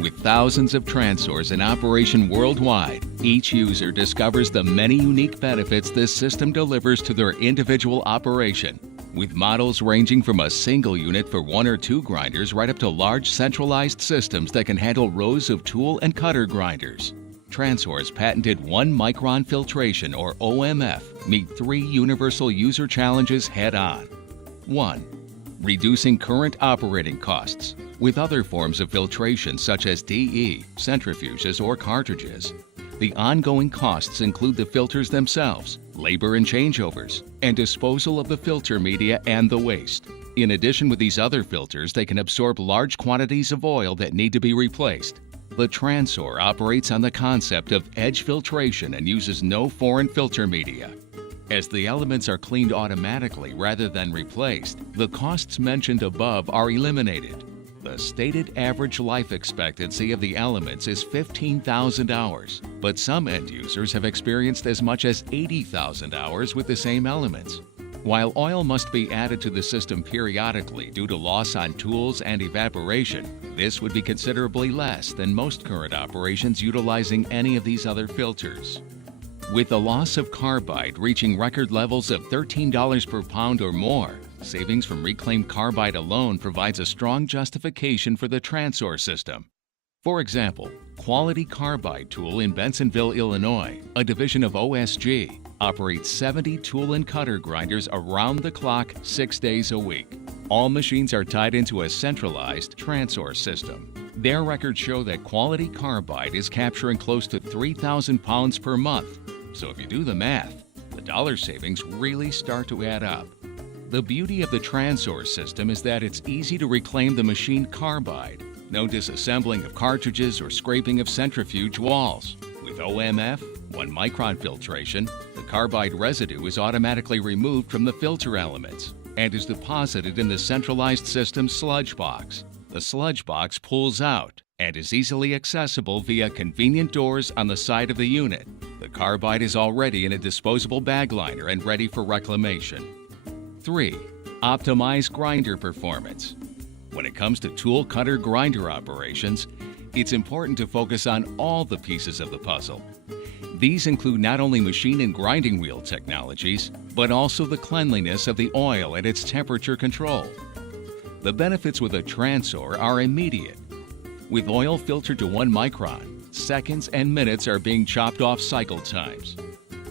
With thousands of Transors in operation worldwide, each user discovers the many unique benefits this system delivers to their individual operation. With models ranging from a single unit for 1 or 2 grinders right up to large centralized systems that can handle rows of tool and cutter grinders. Transor's patented 1-micron filtration, or OMF, meet 3 universal user challenges head-on. 1. Reducing current operating costs. With other forms of filtration such as DE, centrifuges, or cartridges, the ongoing costs include the filters themselves, labor and changeovers, and disposal of the filter media and the waste. In addition, with these other filters, they can absorb large quantities of oil that need to be replaced. The Transor operates on the concept of edge filtration and uses no foreign filter media. As the elements are cleaned automatically rather than replaced, the costs mentioned above are eliminated. The stated average life expectancy of the elements is 15,000 hours, but some end users have experienced as much as 80,000 hours with the same elements. While oil must be added to the system periodically due to loss on tools and evaporation, this would be considerably less than most current operations utilizing any of these other filters. With the loss of carbide reaching record levels of $13 per pound or more, savings from reclaimed carbide alone provides a strong justification for the Transor system. For example, Quality Carbide Tool in Bensonville, Illinois, a division of OSG, operates 70 tool and cutter grinders around the clock 6 days a week. All machines are tied into a centralized Transor system. Their records show that Quality Carbide is capturing close to 3,000 pounds per month. So if you do the math, the dollar savings really start to add up. The beauty of the Transor system is that it's easy to reclaim the machined carbide. No disassembling of cartridges or scraping of centrifuge walls. With OMF, 1-micron filtration, the carbide residue is automatically removed from the filter elements and is deposited in the centralized system sludge box. The sludge box pulls out and is easily accessible via convenient doors on the side of the unit. The carbide is already in a disposable bag liner and ready for reclamation. 3. Optimize grinder performance. When it comes to tool cutter grinder operations, it's important to focus on all the pieces of the puzzle. These include not only machine and grinding wheel technologies, but also the cleanliness of the oil and its temperature control. The benefits with a Transor are immediate. With oil filtered to 1 micron, seconds and minutes are being chopped off cycle times.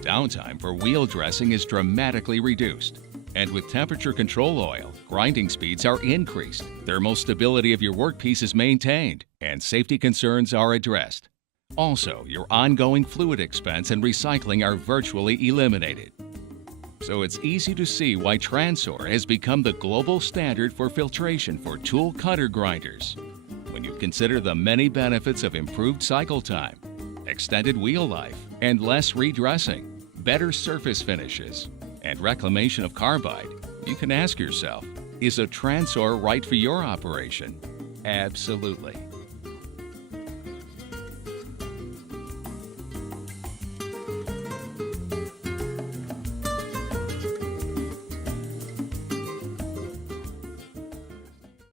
Downtime for wheel dressing is dramatically reduced. And with temperature control oil, grinding speeds are increased, thermal stability of your workpiece is maintained, and safety concerns are addressed. Also, your ongoing fluid expense and recycling are virtually eliminated. So it's easy to see why Transor has become the global standard for filtration for tool cutter grinders. When you consider the many benefits of improved cycle time, extended wheel life, and less redressing, better surface finishes, and reclamation of carbide, you can ask yourself, is a Transor right for your operation? Absolutely.